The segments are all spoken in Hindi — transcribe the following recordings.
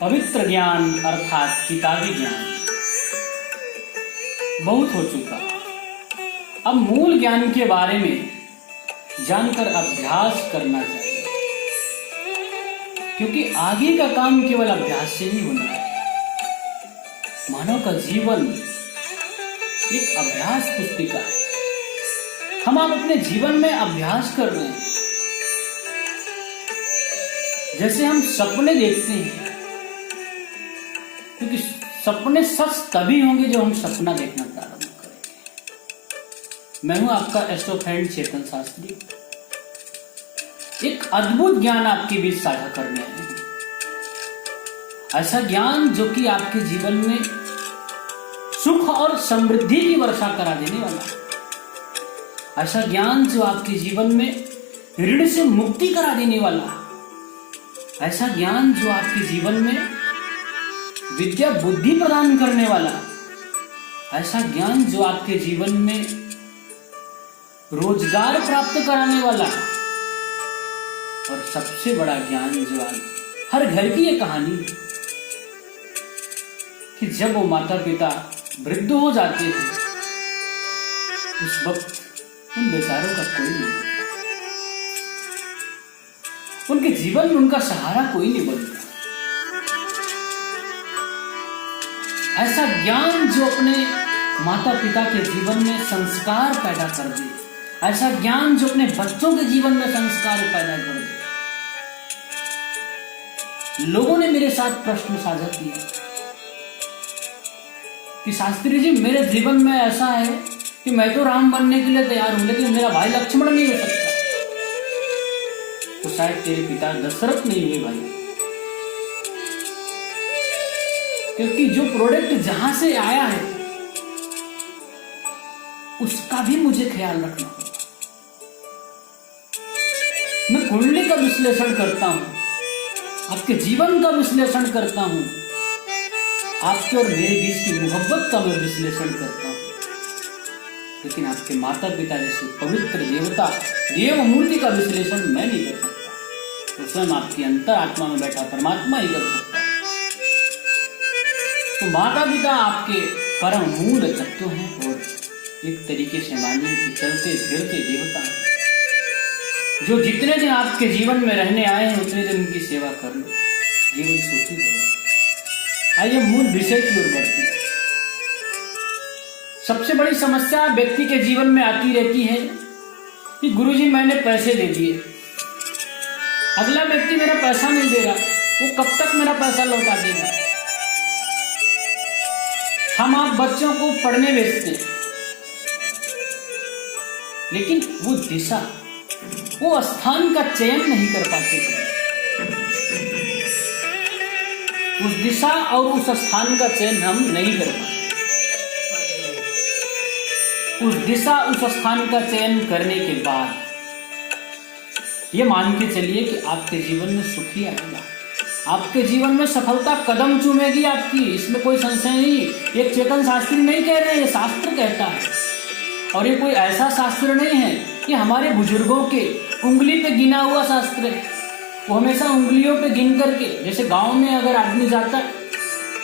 पवित्र ज्ञान अर्थात किताबी ज्ञान बहुत हो चुका। अब मूल ज्ञान के बारे में जानकर अभ्यास करना चाहिए, क्योंकि आगे का काम केवल अभ्यास से ही होना है। मानव का जीवन एक अभ्यास पुस्तिका है। हम आप अपने जीवन में अभ्यास कर रहे हैं। जैसे हम सपने देखते हैं, क्योंकि सपने सच तभी होंगे जब हम सपना देखना प्रारंभ करेंगे। मैं हूं आपका एस्ट्रो फ्रेंड चेतन शास्त्री। एक अद्भुत ज्ञान आपके बीच साझा करने आए हैं। ऐसा ज्ञान जो कि आपके जीवन में सुख और समृद्धि की वर्षा करा देने वाला है। ऐसा ज्ञान जो आपके जीवन में ऋण से मुक्ति करा देने वाला है। ऐसा ज्ञान जो आपके जीवन में विद्या बुद्धि प्रदान करने वाला। ऐसा ज्ञान जो आपके जीवन में रोजगार प्राप्त कराने वाला। और सबसे बड़ा ज्ञान जो आज हर घर की ये कहानी है कि जब वो माता पिता वृद्ध हो जाते हैं, उस वक्त उन बेचारों का कोई नहीं बनता। उनके जीवन में उनका सहारा कोई नहीं बनता। ऐसा ज्ञान जो अपने माता पिता के जीवन में संस्कार पैदा कर दे। ऐसा ज्ञान जो अपने बच्चों के जीवन में संस्कार पैदा कर दे। लोगों ने मेरे साथ प्रश्न साझा किया कि शास्त्री जी, मेरे जीवन में ऐसा है कि मैं तो राम बनने के लिए तैयार हूं, लेकिन मेरा भाई लक्ष्मण नहीं हो सकता। तो शायद तेरे पिता दशरथ नहीं हुए भाई, क्योंकि जो प्रोडक्ट जहां से आया है उसका भी मुझे ख्याल रखना होगा। मैं कुंडली का विश्लेषण करता हूं, आपके जीवन का विश्लेषण करता हूं, आपके और मेरे बीच की मोहब्बत का मैं विश्लेषण करता हूं, लेकिन आपके माता पिता जैसे पवित्र देवता देव मूर्ति का विश्लेषण मैं नहीं कर सकता। तो स्वयं आपकी अंतर आत्मा में बैठा परमात्मा ही कर सकता है। तो माता पिता आपके परम मूल तत्व हैं और एक तरीके से मानिए कि चलते फिरते देवता हैं, जो जितने दिन आपके जीवन में रहने आए हैं उतने दिन उनकी सेवा कर लो, जीवन सुखी होगा। आइए मूल विषय की ओर बढ़ते हैं। सबसे बड़ी समस्या व्यक्ति के जीवन में आती रहती है कि गुरुजी मैंने पैसे दे दिए, अगला व्यक्ति मेरा पैसा नहीं देगा, वो कब तक मेरा पैसा लौटा देगा। हम आप बच्चों को पढ़ने भेजते हैं, लेकिन वो दिशा, वो स्थान का चयन नहीं कर पाते। उस दिशा और उस स्थान का चयन हम नहीं कर पाते। उस दिशा उस स्थान का चयन करने के बाद ये मान के चलिए कि आपके जीवन में सुख ही आएगा। आपके जीवन में सफलता कदम चूमेगी आपकी, इसमें कोई संशय नहीं। ये चेतन शास्त्री नहीं कह रहे, ये शास्त्र कहता है। और ये कोई ऐसा शास्त्र नहीं है कि हमारे बुजुर्गों के उंगली पे गिना हुआ शास्त्र है। वो हमेशा उंगलियों पे गिन करके, जैसे गांव में अगर आदमी जाता है,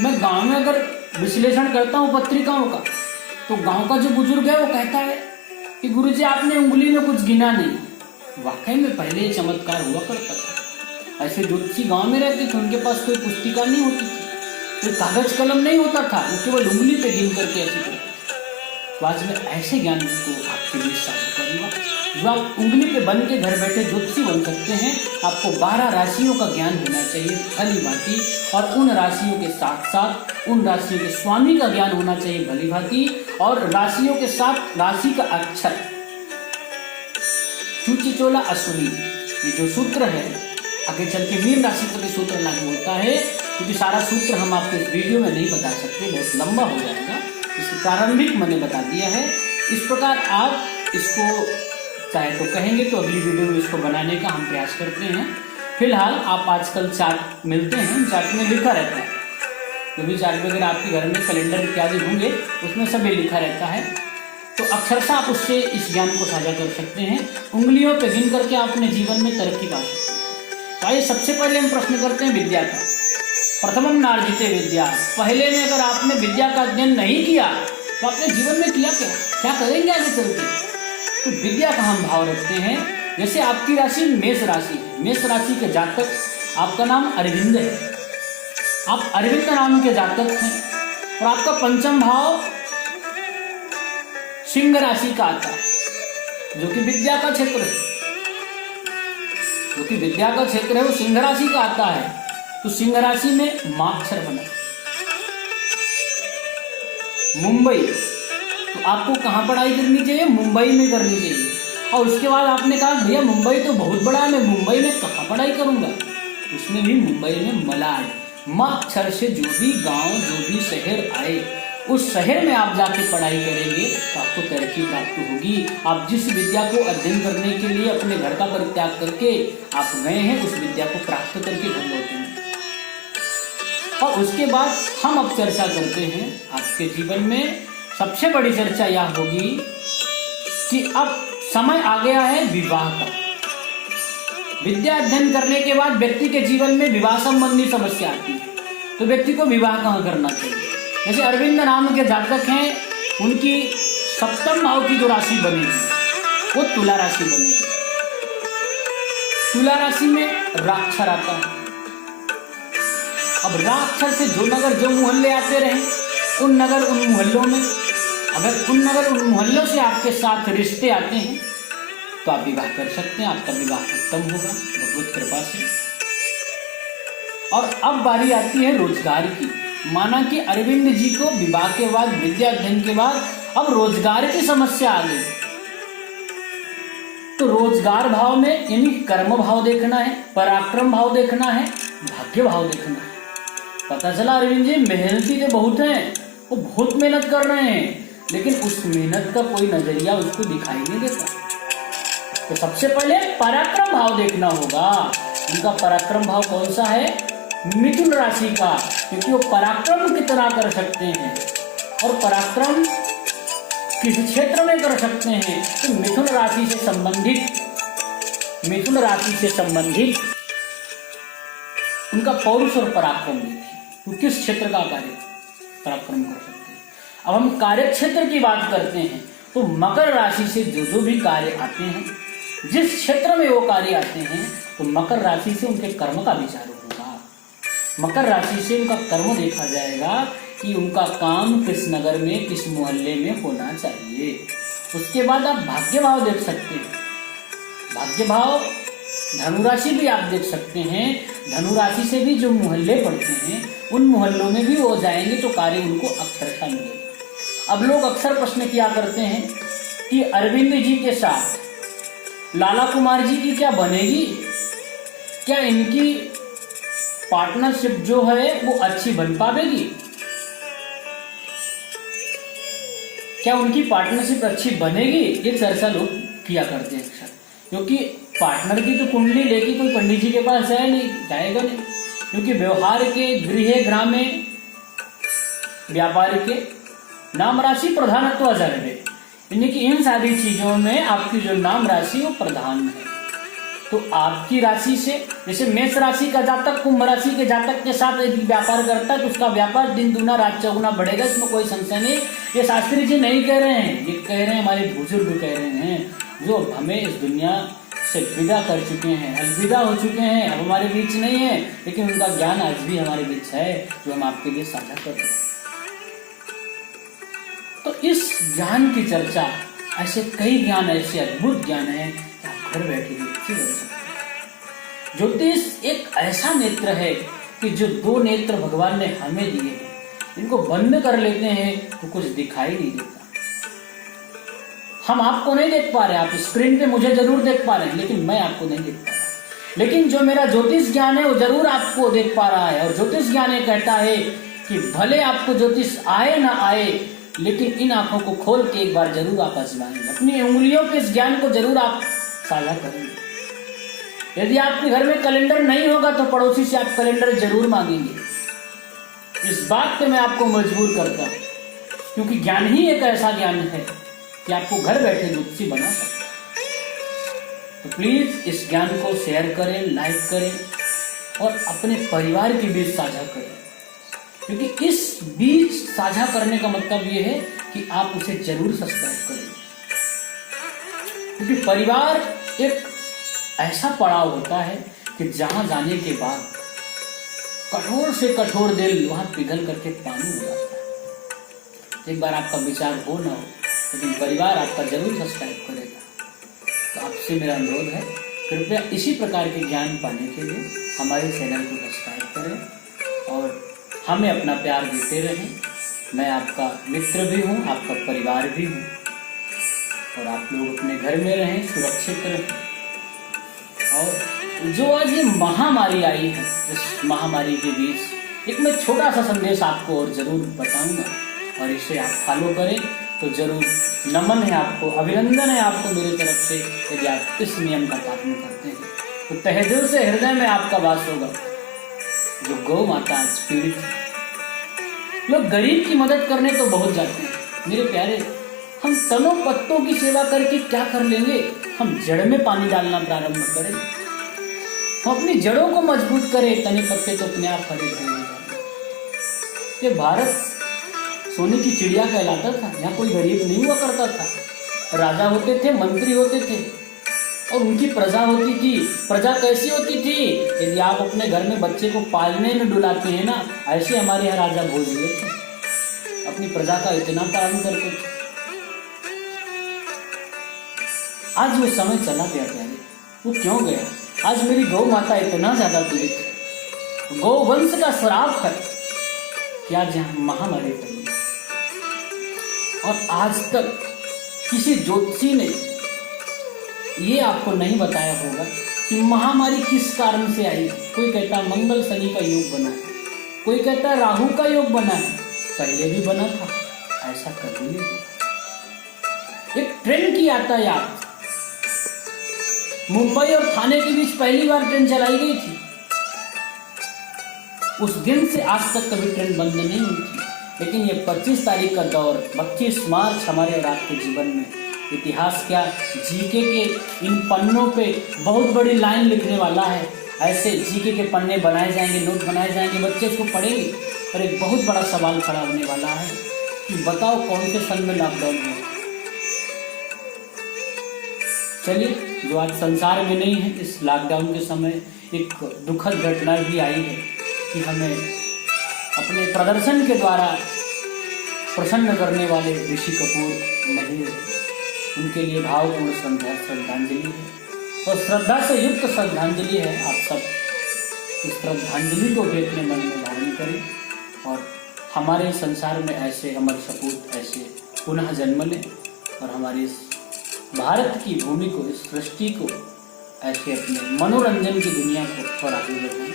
मैं गांव में अगर विश्लेषण करता हूँ पत्रिकाओं का, तो गांव का जो बुजुर्ग है वो कहता है कि गुरुजी आपने उंगली में कुछ गिना नहीं। वाकई में पहले ये चमत्कार हुआ करता था। ऐसे ज्योतिषी गांव में रहते थे, उनके पास कोई पुस्तिका नहीं होती थी, कोई कागज कलम नहीं होता था, वो केवल उंगली पे गिन करके ऐसे करते। तो आज मैं ऐसे ज्ञान को आपके लिए साझा करूंगा जो आप उंगली पे बन के घर बैठे ज्योतिषी बन सकते हैं। आपको 12 राशियों का ज्ञान होना चाहिए भली भांति, और उन राशियों के साथ साथ उन राशियों के स्वामी का ज्ञान होना चाहिए भली भांति, और राशियों के साथ राशि का अक्षर सूची चोला अश्विनी, ये जो सूत्र है आगे चल के मीन राशि पर सूत्र लागू होता है। क्योंकि सारा सूत्र हम आपको इस वीडियो में नहीं बता सकते, बहुत लंबा हो जाएगा, इसको प्रारंभिक मैंने बता दिया है। इस प्रकार आप इसको चाहे तो कहेंगे तो अगली वीडियो में इसको बनाने का हम प्रयास करते हैं। फिलहाल आप आजकल चार्ट मिलते हैं, चार्ट में लिखा रहता है, जो भी चार्ट वगैरह आपके घर में कैलेंडर इत्यादि होंगे उसमें सभी लिखा रहता है। तो अक्षरशः आप उससे इस ज्ञान को साझा कर सकते हैं। उंगलियों पे गिन करके आप अपने जीवन में तरक्की पा सकते हैं। तो आइए सबसे पहले हम प्रश्न करते हैं विद्या का। प्रथमम नार्जिते विद्या, पहले में अगर आपने विद्या का अध्ययन नहीं किया तो आपने जीवन में किया क्या करेंगे आगे चल के। तो विद्या का हम भाव रखते हैं। जैसे आपकी राशि मेष राशि, मेष राशि के जातक, आपका नाम अरविंद है, आप अरविंद नाम के जातक हैं और आपका पंचम भाव सिंह राशि का आता है जो कि विद्या का क्षेत्र है, जो कि विद्या का क्षेत्र है वो सिंह राशि का आता है। तो सिंह राशि में माक्षर बना मुंबई, तो आपको कहाँ पढ़ाई करनी चाहिए? मुंबई में करनी चाहिए। और उसके बाद आपने कहा भैया मुंबई तो बहुत बड़ा है, मैं मुंबई में कहाँ पढ़ाई करूंगा? उसमें भी मुंबई में मलाड, माँ अक्षर से जो भी गांव जो भी शहर आए उस शहर में आप जाके पढ़ाई करेंगे तो आपको तरक्की प्राप्त होगी। आप जिस विद्या को अध्ययन करने के लिए अपने घर का परित्याग करके आप गए हैं उस विद्या को प्राप्त करके घर लौटे हैं। और उसके बाद हम अब चर्चा करते हैं आपके जीवन में सबसे बड़ी चर्चा यह होगी कि अब समय आ गया है विवाह का। विद्या अध्ययन करने के बाद व्यक्ति के जीवन में विवाह संबंधी समस्या आती है, तो व्यक्ति को विवाह कहाँ करना चाहिए? जैसे अरविंद नाम के जातक हैं, उनकी सप्तम भाव की जो राशि बनेगी वो तुला राशि बनेगी। तुला राशि में राक्षर आता है। अब राक्षर से जो नगर जो मोहल्ले आते रहे उन नगर उन मोहल्लों में, अगर उन नगर उन मोहल्लों से आपके साथ रिश्ते आते हैं तो आप विवाह कर सकते हैं, आपका विवाह उत्तम होगा भगवत कृपा से। और अब बारी आती है रोजगार की। माना कि अरविंद जी को विवाह के बाद विद्या अध्ययन के बाद अब रोजगार की समस्या आ गई, तो रोजगार भाव में यानी कर्म भाव देखना है, पराक्रम भाव देखना है, भाग्य भाव देखना है। पता चला अरविंद जी मेहनती तो बहुत हैं, वो बहुत मेहनत कर रहे हैं, लेकिन उस मेहनत का कोई नजरिया उसको दिखाई नहीं देता। तो सबसे पहले पराक्रम भाव देखना होगा। उनका पराक्रम भाव कौन सा है? मिथुन राशि का, क्योंकि वो पराक्रम कितना कर सकते हैं और पराक्रम किस क्षेत्र में कर सकते हैं। तो मिथुन राशि से संबंधित उनका पौरुष और पराक्रम देखिए, वो किस क्षेत्र का कार्य पराक्रम कर सकते हैं। अब हम कार्य क्षेत्र की बात करते हैं तो मकर राशि से जो भी कार्य आते हैं, जिस क्षेत्र में वो कार्य आते हैं, तो मकर राशि से उनके कर्म का विचार होगा। मकर राशि से उनका कर्म देखा जाएगा कि उनका काम किस नगर में किस मोहल्ले में होना चाहिए। उसके बाद आप भाग्य भाव देख सकते हैं। भाग्य भाव धनुराशि भी आप देख सकते हैं। धनुराशि से भी जो मोहल्ले पड़ते हैं उन मोहल्लों में भी वो जाएंगे तो कार्य उनको अक्षरशः मिलेगा। अब लोग अक्सर प्रश्न किया करते हैं कि अरविंद जी के साथ लाला कुमार जी की क्या बनेगी? क्या इनकी पार्टनरशिप जो है वो अच्छी बन पाएगी? क्या उनकी पार्टनरशिप अच्छी बनेगी? ये चर्चा लोग किया करते हैं अक्सर, क्योंकि पार्टनर की तो कुंडली लेके कोई पंडित जी के पास जाएगा नहीं, क्योंकि व्यवहार के गृह ग्रामे व्यापार के नाम राशि प्रधानत्व जरबे, यानी कि इन सारी चीजों में आपकी जो नाम राशि वो प्रधान है। तो आपकी राशि से, जैसे मेष राशि का जातक कुंभ राशि के जातक के साथ यदि व्यापार करता है तो उसका व्यापार दिन दुना रात चौगुना बढ़ेगा, इसमें कोई संशय नहीं। ये शास्त्री जी नहीं कह रहे हैं, ये कह रहे हैं हमारे बुजुर्ग कह रहे हैं जो हमें इस दुनिया से विदा कर चुके हैं, अलविदा हो चुके हैं, अब हमारे बीच नहीं है, लेकिन उनका ज्ञान आज भी हमारे बीच है जो हम आपके लिए साझा कर रहे हैं। तो इस ज्ञान की चर्चा, ऐसे कई ज्ञान, ऐसे अद्भुत ज्ञान है कि आप घर बैठे ज्योतिषी बन सकते हैं। ज्योतिष एक ऐसा नेत्र है कि जो दो नेत्र भगवान ने हमें दिए हैं, इनको बंद कर लेते हैं तो कुछ दिखाई नहीं देता। हम आपको नहीं देख पा रहे, आप स्क्रीन पे मुझे जरूर देख पा रहे हैं, लेकिन मैं आपको नहीं देख पा रहा। लेकिन जो मेरा ज्योतिष ज्ञान है वो जरूर आपको देख पा रहा है। और ज्योतिष ज्ञान ये कहता है कि भले आपको ज्योतिष आए ना आए, लेकिन इन आंखों को खोल के एक बार जरूर आप आजमाएंगे, अपनी उंगलियों के इस ज्ञान को जरूर आप साझा करेंगे। यदि आपके घर में कैलेंडर नहीं होगा तो पड़ोसी से आप कैलेंडर जरूर मांगेंगे। इस बात पे मैं आपको मजबूर करता हूँ, क्योंकि ज्ञान ही एक ऐसा ज्ञान है कि आपको घर बैठे ज्योतिषी बना सकता है। तो प्लीज इस ज्ञान को शेयर करें, लाइक करें और अपने परिवार के बीच साझा करें, क्योंकि इस बीच साझा करने का मतलब ये है कि आप उसे जरूर सब्सक्राइब करें, क्योंकि परिवार एक ऐसा पड़ाव होता है कि जहां जाने के बाद कठोर से कठोर दिल वहां पिघल करके पानी हो जाता है। एक बार आपका विचार हो ना हो, लेकिन परिवार आपका जरूर सब्सक्राइब करेगा। तो आपसे मेरा अनुरोध है, कृपया इसी प्रकार के ज्ञान पाने के लिए हमारे चैनल को सब्सक्राइब करें और हमें अपना प्यार देते रहें। मैं आपका मित्र भी हूँ, आपका परिवार भी हूँ, और आप लोग अपने घर में रहें, सुरक्षित रहें। और जो आज ये महामारी आई है, इस महामारी के बीच एक मैं छोटा सा संदेश आपको और जरूर बताऊंगा, और इसे आप फॉलो करें तो जरूर नमन है आपको, अभिनंदन है आपको मेरी तरफ से, यदि आप इस नियम का पालन करते हैं तो तहे दिल से हृदय में आपका वास होगा। जो गौ माता आज पीड़ित है, लोग गरीब की मदद करने तो बहुत जाते हैं मेरे प्यारे, हम तनों पत्तों की सेवा करके क्या कर लेंगे? हम जड़ में पानी डालना प्रारंभ करें, हम अपनी जड़ों को मजबूत करें, तने पत्ते तो अपने आप हरे भरे। ये भारत सोने की चिड़िया कहलाता था, यहाँ कोई गरीब नहीं हुआ करता था। राजा होते थे, मंत्री होते थे, और उनकी प्रजा होती थी। प्रजा कैसी होती थी? यदि आप अपने घर में बच्चे को पालने में डुलाते हैं ना, ऐसे हमारे यहाँ राजा भोज हुए थे, अपनी प्रजा का इतना पालन करते थे। आज वो समय चला गया प्यारे, वो क्यों गया? आज मेरी गौ माता इतना ज्यादा पीड़ित है, गौवंश का श्राप है कि आज यहाँ महामारी फैली, और आज तक किसी ज्योतिषी ने ये आपको नहीं बताया होगा कि महामारी किस कारण से आई। कोई कहता मंगल शनि का योग बना है, कोई कहता राहु का योग बना है, पहले भी बना था, ऐसा कभी नहीं हुआ। एक ट्रेन की यातायात मुंबई और थाने के बीच पहली बार ट्रेन चलाई गई थी, उस दिन से आज तक कभी ट्रेन बंद नहीं हुई थी। लेकिन ये 25 तारीख का दौर, 25 मार्च हमारे और आपके जीवन में इतिहास क्या, जीके के इन पन्नों पे बहुत बड़ी लाइन लिखने वाला है। ऐसे जीके के पन्ने बनाए जाएंगे, नोट बनाए जाएंगे, बच्चे उसको पढ़ेंगे, और एक बहुत बड़ा सवाल खड़ा होने वाला है कि बताओ कौन से सन में लॉकडाउन हुआ। चलिए, जो आज संसार में नहीं है, इस लॉकडाउन के समय एक दुखद घटना भी आई है कि हमें अपने प्रदर्शन के द्वारा प्रसन्न करने वाले ऋषि कपूर नहीं है, उनके लिए भावपूर्ण श्रद्धांजलि है, और श्रद्धा से युक्त श्रद्धांजलि है। आप सब इस श्रद्धांजलि को भी अपने मन में धारण करें, और हमारे संसार में ऐसे अमर सपूत ऐसे पुनः जन्म लें, और हमारी इस भारत की भूमि को, इस सृष्टि को ऐसे अपने मनोरंजन की दुनिया को और आगे बढ़ाएं,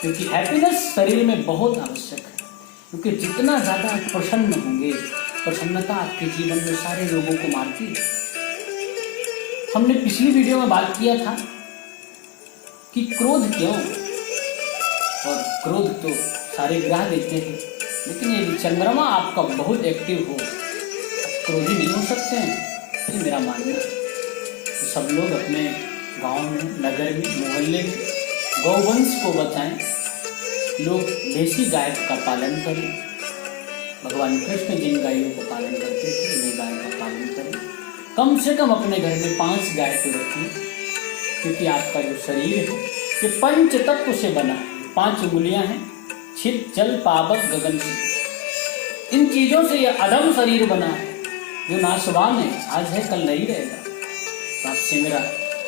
क्योंकि हैप्पीनेस शरीर में बहुत आवश्यक है। क्योंकि जितना ज़्यादा प्रसन्न होंगे, प्रसन्नता आपके जीवन में सारे रोगों को मारती है। हमने पिछली वीडियो में बात किया था कि क्रोध क्यों, और क्रोध तो सारे ग्रह देते हैं, लेकिन यदि चंद्रमा आपका बहुत एक्टिव हो, क्रोधी नहीं हो सकते हैं, ये मेरा मानना है। तो सब लोग अपने गांव में, नगर में, मोहल्ले में गौवंश को बचाएं, लोग देसी गाय का पालन करें। भगवान कृष्ण जिन गायों का पालन करते थे, उन्हीं गाय का पालन करें। कम से कम अपने घर में 5 गाय को रखें, क्योंकि आपका जो शरीर है ये पंच तत्व से बना है। 5 उंगलियां हैं, छिद, जल, पावक, गगन से। इन चीजों से यह अधम शरीर बना है, जो नाशवान है, आज है कल नहीं रहेगा। तो आपसे मेरा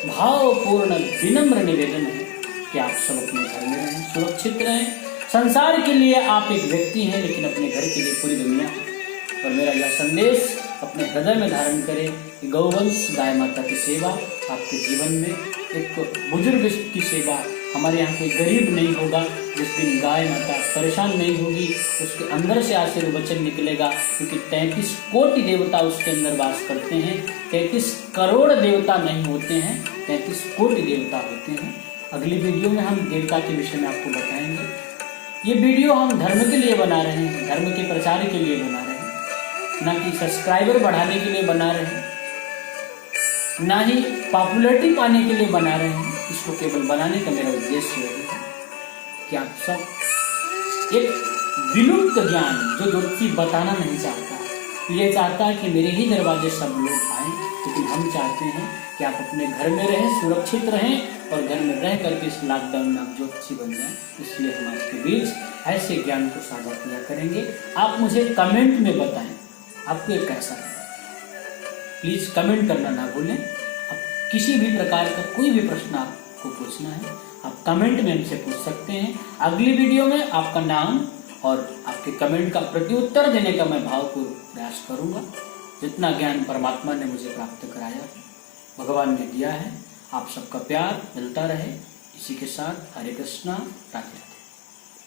भावपूर्ण विनम्र निवेदन है कि आप सब अपने घर में रहें, सुरक्षित रहें। संसार के लिए आप एक व्यक्ति हैं, लेकिन अपने घर के लिए पूरी दुनिया है। और मेरा यह संदेश अपने हृदय में धारण करें कि गौवंश, गाय माता की सेवा आपके जीवन में, एक बुजुर्ग की सेवा। हमारे यहाँ कोई गरीब नहीं होगा जिस दिन गाय माता परेशान नहीं होगी, उसके अंदर से आशीर्वचन निकलेगा, क्योंकि 33 कोटि देवता उसके अंदर वास करते हैं। 33 करोड़ देवता नहीं होते हैं, 33 कोटि देवता होते हैं। अगली वीडियो में हम देवता के विषय में आपको बताएंगे। ये वीडियो हम धर्म के लिए बना रहे हैं, धर्म के प्रचार के लिए बना रहे हैं, ना कि सब्सक्राइबर बढ़ाने के लिए बना रहे हैं, ना ही पॉपुलैरिटी पाने के लिए बना रहे हैं। इसको केवल बनाने का मेरा उद्देश्य है कि आप सब एक विलुप्त ज्ञान जो ज्योतिषी बताना नहीं चाहता, ये चाहता है कि मेरे ही दरवाजे सब लोग आएं, लेकिन हम चाहते हैं कि आप अपने घर में रहें, सुरक्षित रहें और घर में रह करके इस लॉकडाउन में आप ज्योतिषी बन जाएं। इसलिए हम आपके बीच ऐसे ज्ञान को साझा किया करेंगे। आप मुझे कमेंट में बताएं आपको ये कैसा लगा। प्लीज कमेंट करना ना भूलें। आप किसी भी प्रकार का कोई भी प्रश्न आपको पूछना है आप कमेंट में हमसे पूछ सकते हैं। अगली वीडियो में आपका नाम और आपके कमेंट का प्रत्युत्तर देने का मैं भावपूर्वक प्रयास करूंगा। जितना ज्ञान परमात्मा ने मुझे प्राप्त कराया, भगवान ने दिया है, आप सबका प्यार मिलता रहे। इसी के साथ हरे कृष्णा, राधे राधे।